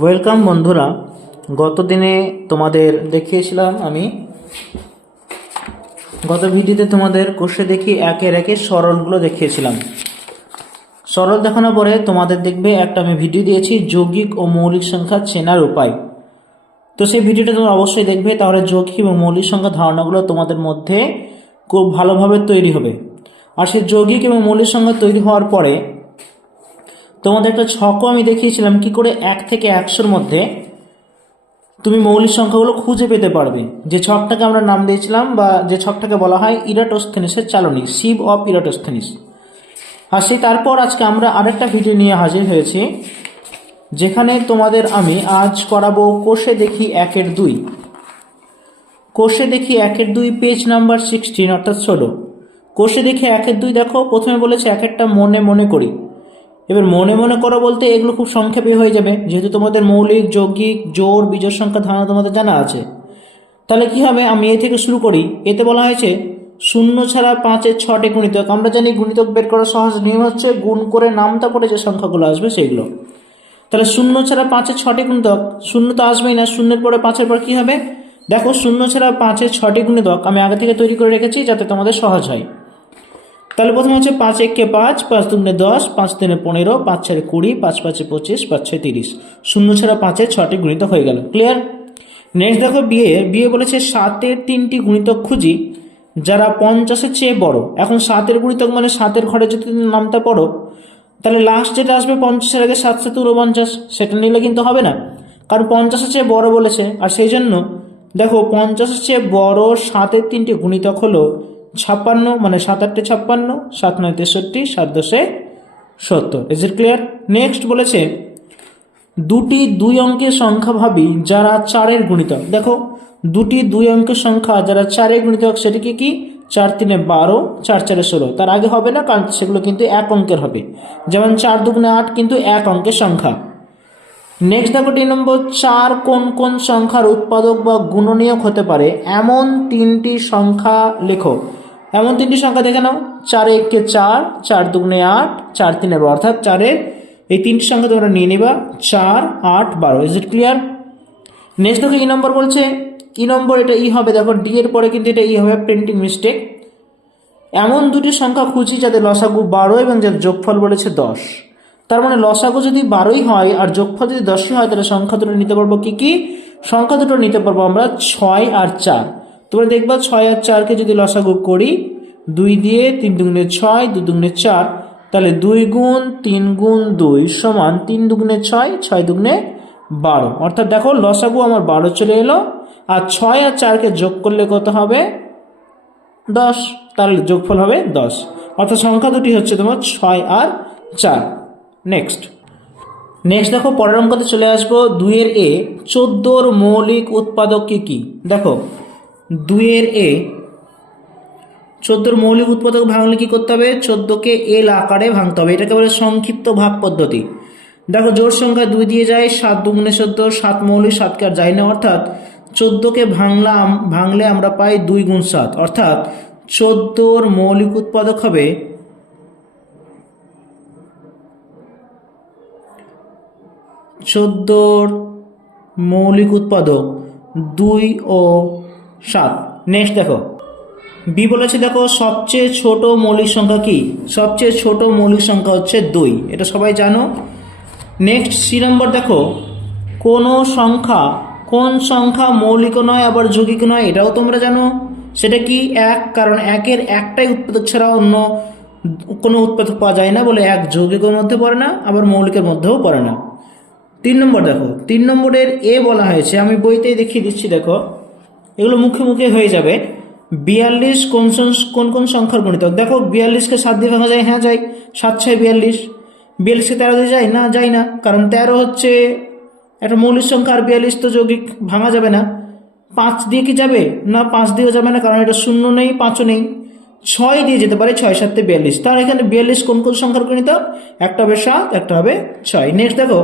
Welcome বন্ধুরা। গত দিনে তোমাদের দেখিয়েছিলাম আমি। গত ভিডিওতে তোমাদের কোষে দেখি একের একে সরলগুলো দেখিয়েছিলাম। সরল দেখানোর পরে তোমাদের দেখবে একটা আমি ভিডিও দিয়েছি, যৌগিক ও মৌলিক সংখ্যা চেনার উপায়। তো সেই ভিডিওটা তোমরা অবশ্যই দেখবে, তাহলে যৌগিক এবং মৌলিক সংখ্যা ধারণাগুলো তোমাদের মধ্যে খুব ভালোভাবে তৈরি হবে। আর সেই যৌগিক এবং মৌলিক সংখ্যা তৈরি হওয়ার পরে তোমাদের একটা ছকও আমি দেখিয়েছিলাম কি করে এক থেকে একশোর মধ্যে তুমি মৌলিক সংখ্যাগুলো খুঁজে পেতে পারবে। যে ছকটাকে আমরা নাম দিয়েছিলাম বা যে ছকটাকে বলা হয় ইরাটোস্থেনিসের চালনী, শিব অফ ইরাটোস্থেনিস। আর সেই তারপর আজকে আমরা আরেকটা ভিডিও নিয়ে হাজির হয়েছি, যেখানে তোমাদের আমি আজ করাবো কোষে দেখি একের দুই। কোষে দেখি একের দুই, পেজ নাম্বার সিক্সটিন, অর্থাৎ ষোলো। কোষে দেখি একের দুই, দেখো, প্রথমে বলেছে এক একটা মনে মনে করি। এবার মনে মনে করো বলতে এগুলো খুব সংক্ষেপে হয়ে যাবে, যেহেতু তোমাদের মৌলিক, যৌগিক, জোর, বিজোড় সংখ্যা ধারণা তোমাদের জানা আছে। তাহলে কি হবে? আমি এ থেকে শুরু করি। এতে বলা হয়েছে, শূন্য ছাড়া পাঁচের ছটি গুণিতক। আমরা জানি গুণিতক বের করার সহজ নিয়ম হচ্ছে গুণ করে নামতা পড়ে যে সংখ্যাগুলো আসবে সেগুলো। তাহলে শূন্য ছাড়া পাঁচের ছটি গুণিতক, শূন্য তো আসবেই না, শূন্যের পরে পাঁচের পর কি হবে? দেখো, শূন্য ছাড়া পাঁচের ছটি গুণিতক আমি আগে থেকে তৈরি করে রেখেছি যাতে তোমাদের সহজ হয়। তাহলে প্রথমে হচ্ছে পাঁচ একে পাঁচ পাঁচ দুগুণে দশ, পাঁচ তিনে পনেরো, পাঁচ চারে কুড়ি, পাঁচ পাঁচে পঁচিশ, পাঁচ ছয় তিরিশ। শূন্য ছাড়া পাঁচের ছটি গুণিতক হয়ে গেল। ক্লিয়ার নেক্সট দেখো বিয়ে বিয়ে বলেছে সাতের তিনটি গুণিতক খুঁজি, যারা পঞ্চাশের চেয়ে বড়। এখন সাতের গুণিতক মানে সাতের ঘরে যদি নামটা পড়ো, তাহলে লাস্ট যেটা আসবে পঞ্চাশের আগে সাত সাত উনপঞ্চাশ সেটা নিলে কিন্তু হবে না। কারণ পঞ্চাশের চেয়ে বড় বলেছে। আর সেই জন্য দেখো পঞ্চাশের চেয়ে বড় সাতের তিনটি গুণিতক হলো ছাপ্পান্ন মানে সাত আটটে ছাপ্পান্ন, সাত নয় তেষট্টি, সাত দশে সত্তর। ইজ ইট ক্লিয়ার নেক্সট বলেছে, দুটি দুই অঙ্কের সংখ্যা ভাবি যারা চারের গুণিতক। দেখো, দুটি দুই অঙ্কের সংখ্যা যারা চারের গুণিতক সেটিকে কি চার তিনে বারো, চার চারে ষোলো। তার আগে হবে না, কারণ সেগুলো কিন্তু এক অঙ্কের হবে। যেমন চার দুগুণে আট কিন্তু এক অঙ্কের সংখ্যা। নেক্সট দেখো তিন নম্বর, চার কোন কোন সংখ্যার উৎপাদক বা গুণনীয়ক হতে পারে? এমন তিনটি সংখ্যা লেখো। এমন তিনটি সংখ্যা দেখে নাও। চার একে চার চার দুগুণে আট, চার তিনে অর্থাৎ চারের এই তিনটি সংখ্যা তোমরা নিয়ে নেবা। চার, আট, বারো। ইজ ইট ক্লিয়ার নেক্সট দেখো ই নম্বর বলছে ই নম্বর এটা ই হবে। দেখো ডি এর পরে কিন্তু এটা ই হবে। প্রিন্টিং মিস্টেক এমন দুটি সংখ্যা খুঁজি যাদের লসাগু বারো এবং যার যোগফল বলেছে দশ। তার মানে লসাগু যদি বারোই হয় আর যোগফল যদি দশই হয়, তাহলে সংখ্যা দুটো নিতে পারব কি কি? সংখ্যা দুটো নিতে পারব আমরা ছয় আর চার। তোমরা দেখবা ছয় আর চারকে যদি লসাগু করি, দুই দিয়ে তিন দুগুণে ছয় দু দুগুণে চার, তাহলে দুই গুণ তিন গুণ দুই সমান তিন দুগুণে ছয় ছয় দুগুণে বারো। অর্থাৎ দেখো, লসাগু আমার বারো চলে এলো, আর ছয় আর চারকে যোগ করলে কত হবে? দশ। তাহলে যোগফল হবে দশ। অর্থাৎ সংখ্যা দুটি হচ্ছে তোমার ছয় আর চার। নেক্সট নেক্সট দেখো, পরের অঙ্কতে চলে আসব। দুইয়ের এ চোদ্দোর মৌলিক উৎপাদক কি কি? দেখো দুইয়ের এ। চোদ্দোর মৌলিক উৎপাদক ভাঙলে কি করতে হবে? চোদ্দোকে এল আকারে ভাঙতে হবে। এটাকে বলে সংক্ষিপ্ত ভাগ পদ্ধতি। দেখো জোর সংখ্যা দুই দিয়ে যায়, সাত দুগুণে চোদ্দ, সাত মৌলিক সাতকে আর যায় না। অর্থাৎ চোদ্দোকে ভাঙলাম, ভাঙলে আমরা পাই দুই গুণ সাত। অর্থাৎ চোদ্দোর মৌলিক উৎপাদক হবে চোদ্দোর মৌলিক উৎপাদক দুই ও সাত। নেক্সট দেখো। বি বলেছে, দেখো, সবচেয়ে ছোট মৌলিক সংখ্যা কি? সবচেয়ে ছোট মৌলিক সংখ্যা হচ্ছে দুই। এটা সবাই জানো? নেক্সট সি নম্বর দেখো। কোনো সংখ্যা, কোন সংখ্যা মৌলিক নয়, আবার যৌগিক নয়, এটাও তোমরা জানো। সেটা কি? এক, কারণ একের একটাই উৎপাদক ছাড়া অন্য কোনো উৎপাদক পাওয়া যায় না বলে এক যৌগিকের মধ্যে পড়ে না, আবার মৌলিকের মধ্যেও পড়ে না। তিন নম্বর দেখো। তিন নম্বরের এ বলা হয়েছে, আমি বইতেই দেখিয়ে দিচ্ছি, দেখো। এগুলো মুখে মুখে হয়ে যাবে। বিয়াল্লিশ কোন কোন কোন সংখ্যার গণিতক দেখো, বিয়াল্লিশকে সাত দিয়ে ভাঙা যায় হ্যাঁ যায়। সাত ছয় বিয়াল্লিশ। বিয়াল্লিশকে তেরো দিয়ে যায়? না যায় না। কারণ তেরো হচ্ছে একটা মৌলিক সংখ্যা, আর বিয়াল্লিশ তো যৌগিক ভাঙা যাবে না। পাঁচ দিয়ে কি যাবে? না, পাঁচ দিয়েও যাবে না, কারণ এটা শূন্য নেই, পাঁচও নেই। ছয় দিয়ে যেতে পারে, ছয় সাতে বিয়াল্লিশ। তার এখানে বিয়াল্লিশ কোন কোন সংখ্যার গণিতক একটা হবে সাত, একটা হবে ছয়। নেক্সট দেখো,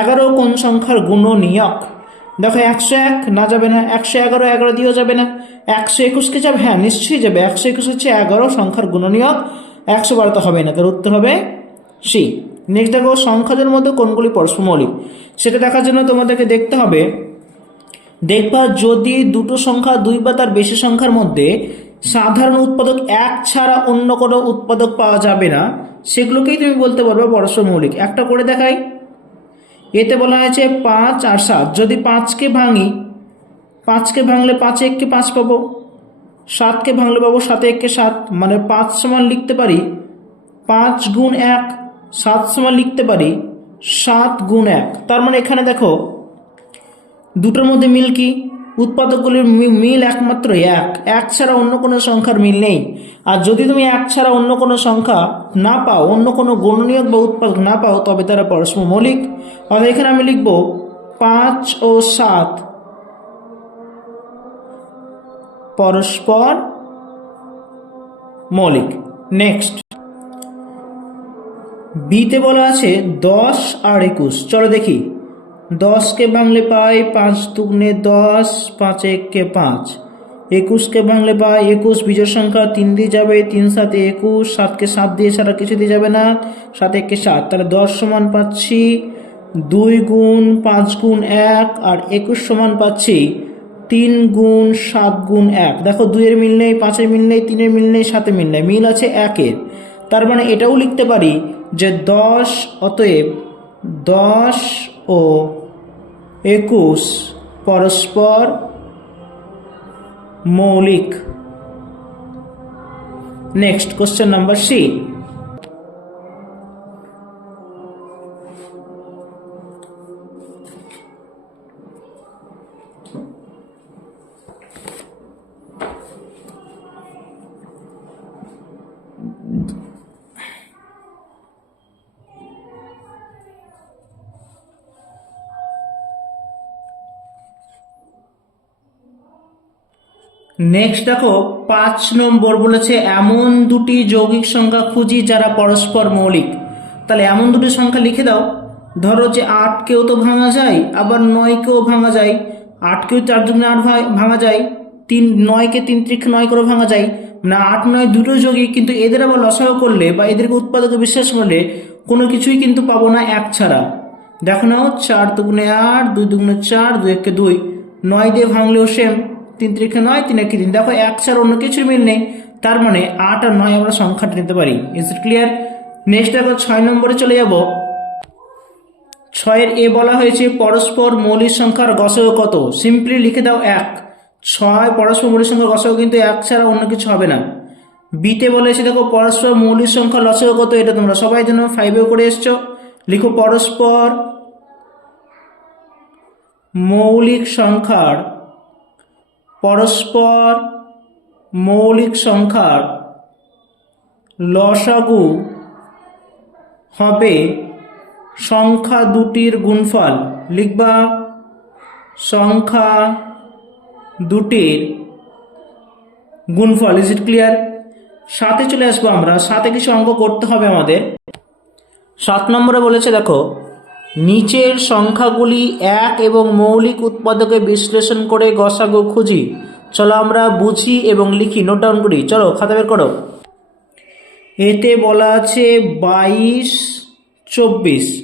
এগারো কোন সংখ্যার গুণনীয়ক? দেখো একশো এক, না যাবে না, একশো এগারো এগারো দিয়েও যাবে না। একশো একুশকে যাবে? হ্যাঁ নিশ্চয়ই যাবে। একশো একুশ হচ্ছে এগারো, সংখ্যার গুণনীয়ক। একশো বারো তো হবে না, তার উত্তর হবে সি। নেক্সট দেখো, সংখ্যাদের মধ্যে কোনগুলি পরস্পর মৌলিক সেটা দেখার জন্য তোমাদেরকে দেখতে হবে। দেখবা যদি দুটো সংখ্যা দুই বা তার বেশি সংখ্যার মধ্যে সাধারণ উৎপাদক এক ছাড়া অন্য কোনো উৎপাদক পাওয়া যাবে না, সেগুলোকেই তুমি বলতে পারবে পরস্পর মৌলিক একটা করে দেখাই। এতে বলা হয়েছে পাঁচ আর সাত। যদি পাঁচকে ভাঙি, পাঁচকে ভাঙলে পাঁচে এককে পাঁচ পাবো। সাতকে ভাঙলে পাবো সাতে এককে সাত। মানে পাঁচ সমান লিখতে পারি পাঁচ গুণ এক, সাত সমান লিখতে পারি সাত গুণ এক। তার মানে এখানে দেখো, দুটোর মধ্যে মিল কি? উৎপাদকগুলির মিল একমাত্র এক। এক ছাড়া অন্য কোনো সংখ্যার মিল নেই। আর যদি তুমি এক ছাড়া অন্য কোনো সংখ্যা না পাও, অন্য কোনো গণনীয়ক বা উৎপাদক না পাও, তবে তারা পরস্পর মৌলিক। অর্থাৎ এখানে আমি লিখব পাঁচ ও সাত। পরস্পর মৌলিক। নেক্সট। বিতে বলা আছে দশ আর একুশ। চলো দেখি। দশকে ভাঙলে পাই, পাঁচ দুগুণে দশ, পাঁচ এককে পাঁচ। একুশকে ভাঙলে পাই, একুশ বিজয় সংখ্যা তিন দিয়ে যাবে, তিন সাথে একুশ সাতকে সাত দিয়ে ছাড়া কিছু দিয়ে যাবে না, সাত এককে সাত। তাহলে দশ সমান পাচ্ছি, দুই গুণ পাঁচ গুণ এক, আর একুশ সমান পাচ্ছি, তিন গুণ সাত গুণ এক। দেখো দুইয়ের মিল নেই, পাঁচের মিল নেই, তিনের মিল নেই, সাতের মিল নেই, মিল আছে একের। তার মানে এটাও লিখতে পারি যে দশ, অতএব দশ ও একুশ পরস্পর মৌলিক। Next question number C next দেখো, পাঁচ নম্বর বলেছে, এমন দুটি যৌগিক সংখ্যা খুঁজি যারা পরস্পর মৌলিক। তাহলে এমন দুটি সংখ্যা লিখে দাও। ধরো যে আটকেও তো ভাঙা যায়, আবার নয়কেও ভাঙা যায়। আটকেও চার দুগুণে আট ভাঙা যায়। তিন নয়কে তিন ত্রিক নয় করে ভাঙা যায়। না আট, নয় দুটো যৌগিক কিন্তু এদের আবার লসাগু করলে বা এদেরকে উৎপাদকে বিশ্বাস করলে কোনো কিছুই কিন্তু পাবো না এক ছাড়া। দেখো নাও, চার দুগুণে আট, দুই দুগুণে চার, দুই একে দুই। নয় দিয়ে ভাঙলেও সেম তিন ত্রিকে নয় তিন একে তিন দেখো, এক ছাড়া অন্য কিছুর মিল নেই। তার মানে আট আর নয় আমরা সংখ্যাটা নিতে পারি। ইজ ইট ক্লিয়ার নেক্সট দেখো, ছয় নম্বরে চলে যাব। ছয়ের এ বলা হয়েছে, পরস্পর মৌলিক সংখ্যার গসক কত? সিম্পলি লিখে দাও এক। ছয়, পরস্পর মৌলিক সংখ্যার গসক কিন্তু এক ছাড়া অন্য কিছু হবে না। বিতে বলেছে দেখো, পরস্পর মৌলিক সংখ্যা লসক কত? এটা তোমরা সবাই যেন ফাইভেও করে এসছো। লিখো, পরস্পর মৌলিক সংখ্যার পরস্পর মৌলিক সংখ্যার লসাগু হবে সংখ্যা দুটির গুণফল। লিখবা, সংখ্যা দুটির গুণফল। ইজ ইট ক্লিয়ার সাথে চলে আসব আমরা। সাথে কিছু অঙ্ক করতে হবে আমাদের। সাত নম্বরে বলেছে, দেখো নিচের সংখ্যাগুলি এক এবং মৌলিক উৎপাদকে বিশ্লেষণ করে গসাগু খুঁজি। চলো আমরা বুঝি এবং লিখি নোট ডাউন করি। চলো, খাতা বের করো। এতে বলা আছে বাইশ, চব্বিশ।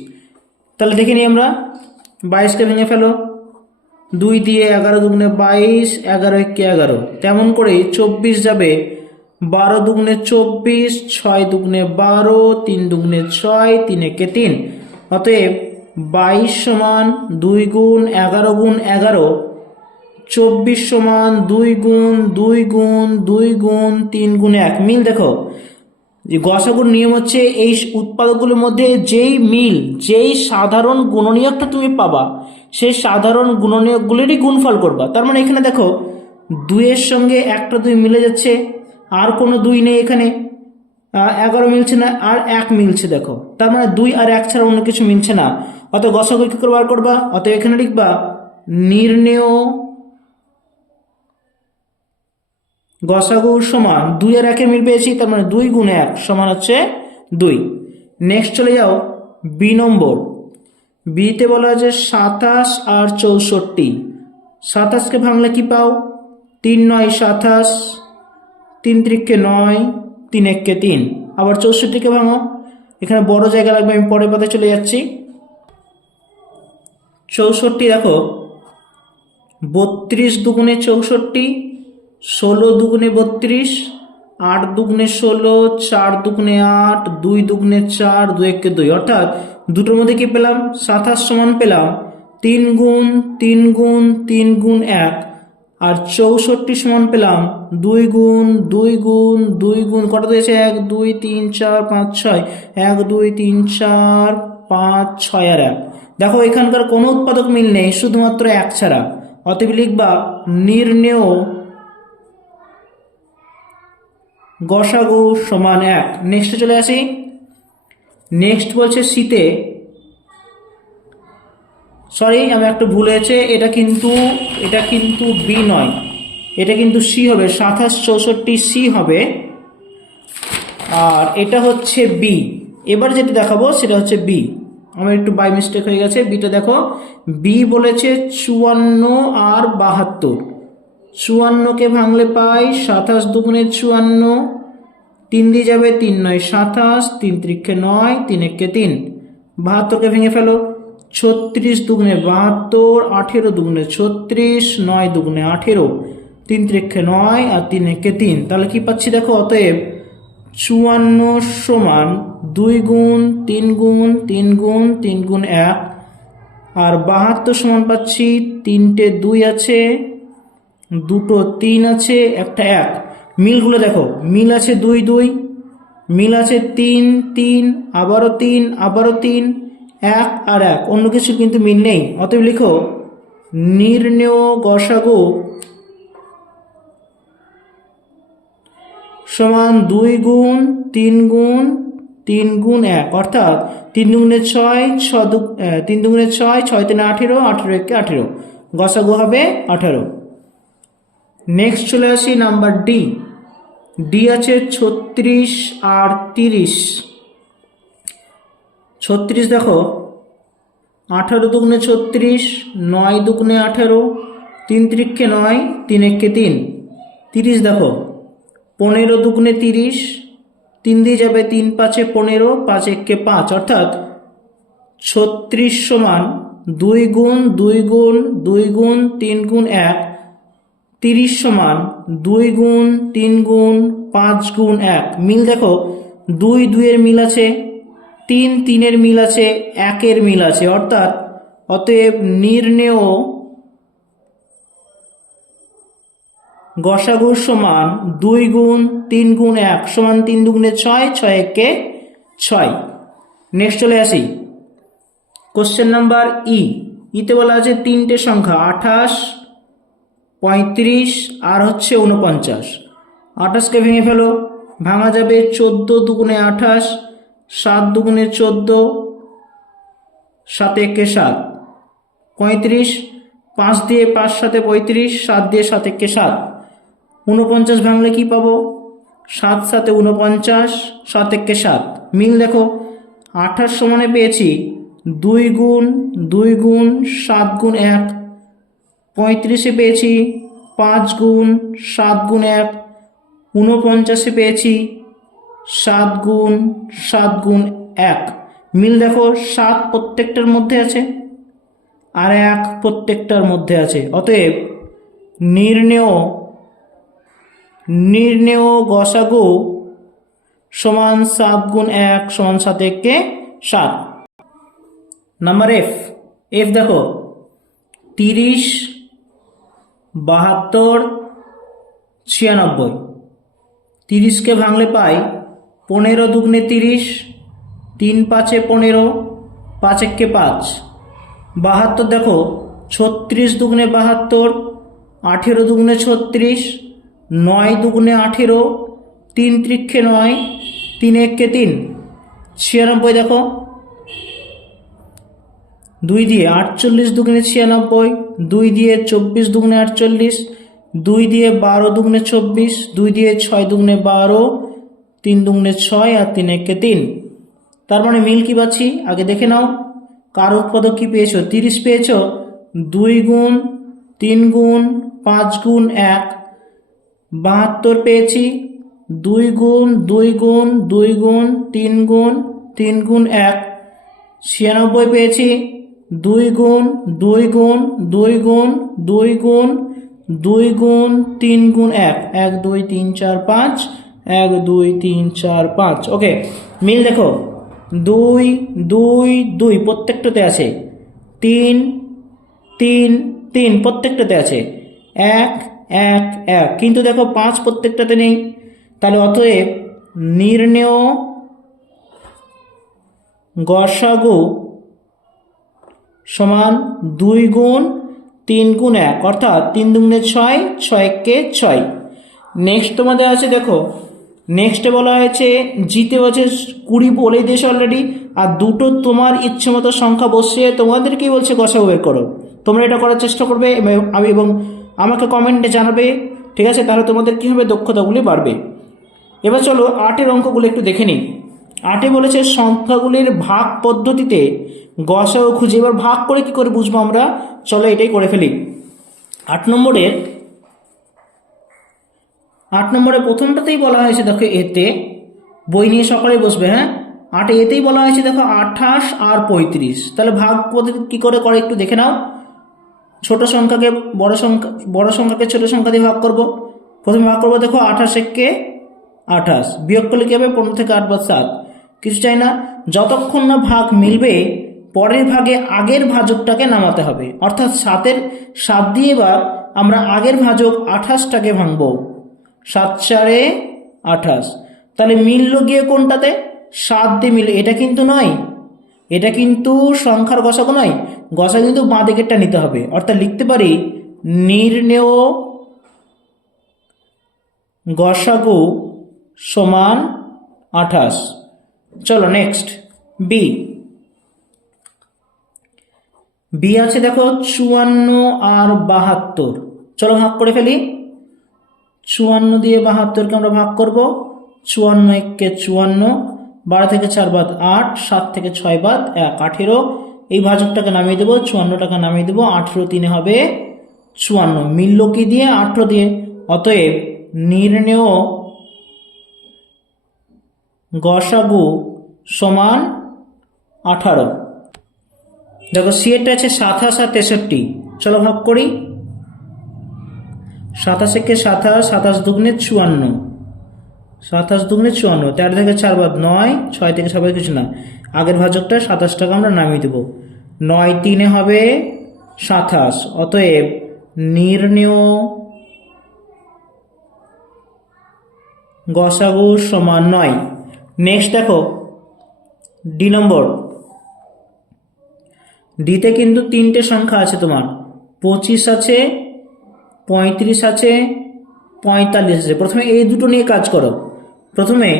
তাহলে দেখে নিই আমরা। বাইশকে ভেঙে ফেলো। দুই দিয়ে এগারো দুগুণে বাইশ, এগারো একে এগারো। তেমন করে চব্বিশ যাবে। বারো দুগুণে চব্বিশ, ছয় দুগুণে বারো, তিন দুগুণে ছয়, তিন একে তিন। অতএব বাইশ সমান দুই গুণ এগারো গুণ এগারো, চব্বিশ সমান দুই গুণ দুই গুণ দুই গুণ তিন গুণ এক। মিল দেখো, যে গসাগুর নিয়ম হচ্ছে এই উৎপাদকগুলোর মধ্যে যেই মিল, যেই সাধারণ গুণনীয়কটা তুমি পাবা, সেই সাধারণ গুণনীয়কগুলিরই গুণফল করবা। তার মানে এখানে দেখো, দুইয়ের সঙ্গে একটা দুই মিলে যাচ্ছে, আর কোনো দুই নেই এখানে। এগারো মিলছে না আর এক মিলছে, দেখো। তার মানে দুই আর এক ছাড়া অন্য কিছু মিলছে না। অত গসাগু কি করে বার করবা? অত এখানে লিখবা, নির্ণেয় গসাগু সমান দুই আর একের মিল পেয়েছি, তার মানে দুই গুণ এক সমান হচ্ছে দুই। নেক্সট চলে যাও, বি নম্বর। বিতে বলা আছে সাতাশ আর চৌষট্টি। সাতাশকে ভাঙলে কি পাও? তিন নয় সাতাশ, তিন ত্রিককে নয় তিন এককে তিন। আবার চৌষট্টিকে ভাঙো। এখানে বড় জায়গা লাগবে, আমি পরের পাতে চলে যাচ্ছি। চৌষট্টি দেখো। বত্রিশ দুগুণে চৌষট্টি, ষোলো দুগুণে বত্রিশ, আট দুগুণে ষোলো, চার দুগুণে আট, দুই দুগুণে চার, দুই একে দুই। অর্থাৎ দুটোর মধ্যে কি পেলাম? সাতাশ সমান পেলাম। তিন গুণ তিন গুণ তিন গুণ এক। আর চৌষট্টি সমান পেলাম দুই গুণ দুই গুণ দুই গুণ কত দিয়েছে? এক, দুই, তিন, চার, পাঁচ, ছয়। এক, দুই, তিন, চার, পাঁচ, ছয় আর এক। দেখো, এখানকার কোনো উৎপাদক মিল নেই, শুধুমাত্র এক ছাড়া। অতএব লিখবা, নির্ণেয় গসাগু সমান এক। নেক্সটে চলে আসি। নেক্সট বলছে শীতে সরি আমি একটা ভুল হয়েছে। এটা কিন্তু এটা কিন্তু বি নয়। এটা কিন্তু সি হবে, সাতাশ চৌষট্টি সি হবে। আর এটা হচ্ছে বি এবার যেটা দেখাবো, সেটা হচ্ছে বি আমার একটু বাই মিস্টেক হয়ে গেছে। বিটা দেখো। বি বলেছে চুয়ান্ন আর বাহাত্তর। চুয়ান্নকে ভাঙলে পাই? সাতাশ দুগুণে চুয়ান্ন। তিন দিয়ে যাবে তিন নয়, সাতাশ। তিন ত্রিক্ষে নয়, তিন একে তিন। বাহাত্তরকে ভেঙে ফেলো। ছত্রিশ দুগুণে বাহাত্তর, আঠেরো দুগুণে ছত্রিশ, নয় দুগুণে আঠেরো। তিন ত্রিক্ষে নয় আর তিন একে তিন। তাহলে কি পাচ্ছি দেখো? অতএব চুয়ান্ন সমান দুই গুণ তিন গুণ তিন গুণ তিন গুণ এক। আর বাহাত্তর সমান পাচ্ছি তিনটে দুই আছে, দুটো তিন আছে, একটা এক। মিলগুলো দেখো, মিল আছে দুই দুই, মিল আছে তিন তিন, আবারও তিন আবারও তিন এক আর এক। অন্য কিছু কিন্তু মিল নেই। অতএব লিখো, নির্ণেয় গসাগু সমান দুই গুণ তিন গুণ তিন গুণ এক। অর্থাৎ তিন দুগুণে ছয় ছ দু তিন দুগুণে ছয় ছয় তিনে আঠেরো আঠেরো একে আঠেরো। গসাগু হবে আঠেরো। নেক্সট চলে আসি নাম্বার ডি। ডি আছে ছত্রিশ আর তিরিশ। ছত্রিশ দেখো। আঠারো দুগুণে ছত্রিশ, নয় দুগুণে আঠেরো, তিন ত্রিক্ষে নয়, তিন একে তিন। তিরিশ দেখো। পনেরো দুগুণে তিরিশ, তিন দিয়ে যাবে তিন পাঁচে পনেরো, পাঁচ একে পাঁচ। অর্থাৎ ছত্রিশ সমান দুই গুণ দুই গুণ দুই গুণ, তিন গুণ এক। তিরিশ সমান দুই গুণ, তিন গুণ, পাঁচ গুণ এক। মিল দেখো, দুই দুইয়ের মিল আছে। তিন তিনের মিল আছে, একের মিল আছে। অর্থাৎ, অতএব নির্ণেয় গসাগু সমান দুই গুণ তিন গুণ এক সমান তিন দুগুণে ছয় ছয় একে ছয়। নেক্সট চলে আসি। কোশ্চেন নাম্বার ই ইতে বলা আছে তিনটে সংখ্যা, আঠাশ, পঁয়ত্রিশ, আর হচ্ছে উনপঞ্চাশ আঠাশকে ভেঙে ফেলো, ভাঙা যাবে চোদ্দ দুগুণে আঠাশ সাত দুগুণে চোদ্দ, সাত একে সাত, পঁয়ত্রিশ, পাঁচ দিয়ে পাঁচ সাথে পঁয়ত্রিশ, সাত দিয়ে সাত একে সাত। উনপঞ্চাশ ভাঙলে কি পাবো? সাত সাথে উনপঞ্চাশ সাত একে সাত। মিল দেখো, আঠাশ সমানে পেয়েছি, দুই গুণ দুই গুণ, সাত গুণ এক। পঁয়ত্রিশে পেয়েছি, পাঁচ গুণ, সাত গুণ এক। উনপঞ্চাশে পেয়েছি সাত গুণ সাত গুণ এক। মিল দেখো, সাত প্রত্যেকটার মধ্যে আছে আর এক প্রত্যেকটার মধ্যে আছে। অতএব নির্ণেয় নির্ণেয় গসাগু সমান সাত গুণ এক সমান সাত একে সাত। Number F. এফ দেখো, তিরিশ, বাহাত্তর, ছিয়ানব্বই। তিরিশকে ভাঙলে পাই পনেরো দুগুণে তিরিশ, তিন পাঁচে পনেরো, পাঁচ একে পাঁচ। বাহাত্তর দেখো, ছত্রিশ দুগুণে বাহাত্তর, আঠেরো দুগুণে ছত্রিশ, নয় দুগুণে আঠেরো, তিন ত্রিক্ষে নয়, তিন একে তিন। ছিয়ানব্বই দেখো। দুই দিয়ে আটচল্লিশ দুগুণে ছিয়ানব্বই, দুই দিয়ে চব্বিশ দুগুণে আটচল্লিশ, দুই দিয়ে বারো দুগুণে চব্বিশ, দুই দিয়ে ছয় দুগুণে বারো তিন দুগুণে ছয় আর তিন একে তিন। তার মানে মিল কি পাচ্ছি আগে দেখে নাও। কার উৎপাদক কি পেয়েছ? তিরিশ পেয়েছ। দুই গুণ, তিন গুণ, পাঁচ গুণ, এক। বাহাত্তর পেয়েছি। দুই গুণ দুই গুণ দুই গুণ, তিন গুণ তিন গুণ, এক। ছিয়ানব্বই পেয়েছি। দুই গুণ দুই গুণ দুই গুণ দুই গুণ দুই গুণ, তিন গুণ, এক। এক, দুই, তিন, চার, পাঁচ। এক, দুই, তিন, চার, পাঁচ। ওকে, মিল দেখো। দুই দুই দুই, প্রত্যেকটাতে আছে। তিন তিন তিন, প্রত্যেকটাতে আছে। এক এক এক। কিন্তু দেখো, পাঁচ প্রত্যেকটাতে নেই। তাহলে অতএব নির্ণেয় গসাগু সমান দুই গুণ তিন গুণ এক, অর্থাৎ তিন দুগুণে ছয়, ছয়কে ছয়। নেক্সট তোমাদের আছে, দেখো নেক্সটে বলা হয়েছে, জিতে হচ্ছে কুড়ি বলেই দিয়েছে অলরেডি আর দুটো তোমার ইচ্ছে মতো সংখ্যা বসিয়ে তোমাদেরকেই বলছে গসাগু বের করো। তোমরা এটা করার চেষ্টা করবে আমি এবং আমাকে কমেন্টে জানাবে, ঠিক আছে? তাহলে তোমাদের কী হবে, দক্ষতাগুলি বাড়বে। এবার চলো আটের অঙ্কগুলো একটু দেখে নিই। আটে বলেছে, সংখ্যাগুলির ভাগ পদ্ধতিতে গসাও খুঁজে, এবার ভাগ করে কি করে বুঝব আমরা? চলো এটাই করে ফেলি। আট নম্বরের আট নম্বরে প্রথমটাতেই বলা হয়েছে, দেখো এতে। বই নিয়ে সকালে বসবে হ্যাঁ? আটে এতেই বলা হয়েছে, দেখো আঠাশ আর পঁয়ত্রিশ। তাহলে ভাগ কী করে করে একটু দেখে নাও। ছোট সংখ্যাকে বড় সংখ্যা, বড় সংখ্যাকে ছোট সংখ্যা দিয়ে ভাগ করব। প্রথমে ভাগ করব, দেখো আঠাশ একে আঠাশ। বিয়োগ করলে কী হবে? পনেরো থেকে আট বা সাত। কিছু চাই না, যতক্ষণ না ভাগ মিলবে, পরের ভাগে আগের ভাজকটাকে নামাতে হবে। অর্থাৎ সাতের সাত দিয়ে এবার আমরা আগের ভাজক আঠাশটাকে ভাঙবো। সাত চারে আঠাশ। তাহলে মিলল গিয়ে কোনটাতে? সাত দিয়ে মিলে এটা কিন্তু নয়। এটা কিন্তু সংখ্যার গসাগু নয়। গসা কিন্তু বাঁ দিকেরটা নিতে হবে। অর্থাৎ লিখতে পারি নির্ণেয় গসাগু সমান আঠাশ। চলো নেক্সট বি বি আছে দেখো চুয়ান্ন আর বাহাত্তর। চলো ভাগ করে ফেলি। চুয়ান্ন দিয়ে বাহাত্তরকে আমরা ভাগ করব। চুয়ান্ন এককে চুয়ান্ন, বারো থেকে চার বাদ আট, সাত থেকে ছয় বাদ এক, আঠেরো। এই ভাজকটাকে নামিয়ে দেবো, চুয়ান্নটাকে নামিয়ে দেবো, আঠেরো তিনে হবে চুয়ান্ন। মিলল কি দিয়ে? আঠেরো দিয়ে। অতএব নির্ণেয় গসাগু সমান আঠারো। দেখো সিএটা আছে সাতাশ আর তেষট্টি। চলো ভাগ করি। সাতাশ একে সাতাশ সাতাশ দুগুণে চুয়ান্ন। সাতাশ দুগুণে চুয়ান্ন তেরো থেকে চার বাদ নয়, ছয় থেকে বাদ কিছু না। আগের ভাজকটা সাতাশ টাকা আমরা নামিয়ে দেব। নয় তিনে হবে সাতাশ, অতএব নির্ণেয় গসাগু সমান নয়। নেক্সট দেখো ডি নম্বর। ডিতে কিন্তু তিনটে সংখ্যা আছে তোমার। পঁচিশ আছে পঁয়ত্রিশ আছে, পঁয়তাল্লিশ আছে। প্রথমে এই দুটো নিয়ে কাজ করো। প্রথমে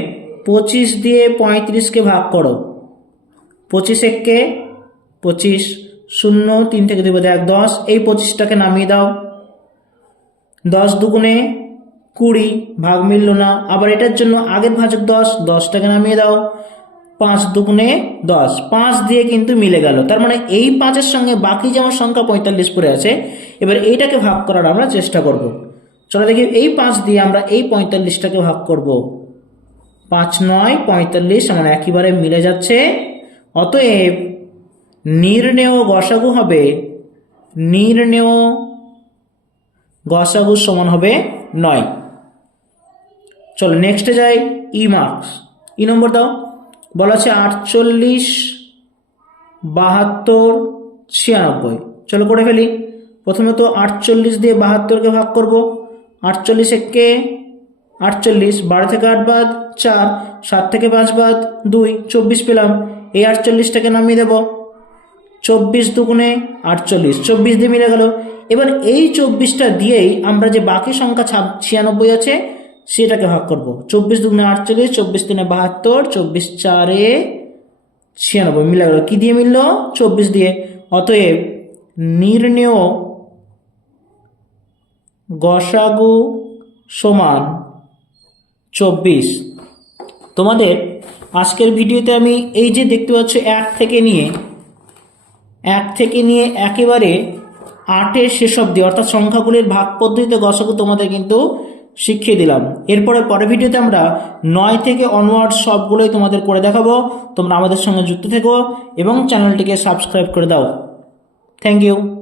পঁচিশ দিয়ে পঁয়ত্রিশকে ভাগ করো। পঁচিশ এককে পঁচিশ, শূন্য, তিন থেকে দুই এক, দশ। এই পঁচিশটাকে নামিয়ে দাও। দশ দুগুণে কুড়ি ভাগ মিলল না। আবার এটার জন্য আগের ভাজক দশ, দশটাকে নামিয়ে দাও। পাঁচ দুগুণে দশ। পাঁচ দিয়ে কিন্তু মিলে গেল। তার মানে এই পাঁচের সঙ্গে বাকি যেমন সংখ্যা পঁয়তাল্লিশ পড়ে আছে এবার এইটাকে ভাগ করার আমরা চেষ্টা করব। চলো দেখি, এই পাঁচ দিয়ে আমরা এই পঁয়তাল্লিশটাকে ভাগ করব। পাঁচ নয়, পঁয়তাল্লিশ আমার একেবারে মিলে যাচ্ছে। অতএব নির্ণেয় গসাগু হবে, নির্ণেয় গসাগু সমান হবে নয়। চলো নেক্সটে যাই ই মার্কস ই নম্বর দাও। বলা আছে আটচল্লিশ, বাহাত্তর, ছিয়ানব্বই। চলো করে ফেলি। প্রথমে তো আটচল্লিশ দিয়ে বাহাত্তরকে ভাগ করব। আটচল্লিশ একে আটচল্লিশ। বারো থেকে আট বাদ, চার। সাত থেকে পাঁচ বাদ, দুই। চব্বিশ পেলাম। এই আটচল্লিশটাকে নামিয়ে দেব। চব্বিশ দুগুণে আটচল্লিশ। চব্বিশ দিয়ে মিলে গেল। এবার এই চব্বিশটা দিয়েই আমরা যে বাকি সংখ্যা ছাব- ছিয়ানব্বই আছে, সেটাকে ভাগ করব। চব্বিশ দুগুণে আটচল্লিশ, চব্বিশ তিনে বাহাত্তর, চব্বিশ চারে ছিয়ানব্বই। মিলে গেল। কী দিয়ে মিলল? চব্বিশ দিয়ে। অতএব নির্ণেয় গসাগু সমান চব্বিশ। তোমাদের আজকের ভিডিওতে আমি এই যে দেখতে পাচ্ছ এক থেকে নিয়ে, এক থেকে নিয়ে একেবারে আটের শেষ অবধি, অর্থাৎ সংখ্যাগুলির ভাগ পদ্ধতিতে গসাগু তোমাদের কিন্তু শিখিয়ে দিলাম। এরপরে পরের ভিডিওতে আমরা নয় থেকে অনওয়ার্ড সবগুলোই তোমাদের করে দেখাবো। তোমরা আমাদের সঙ্গে যুক্ত থেকো এবং চ্যানেলটিকে সাবস্ক্রাইব করে দাও। Thank you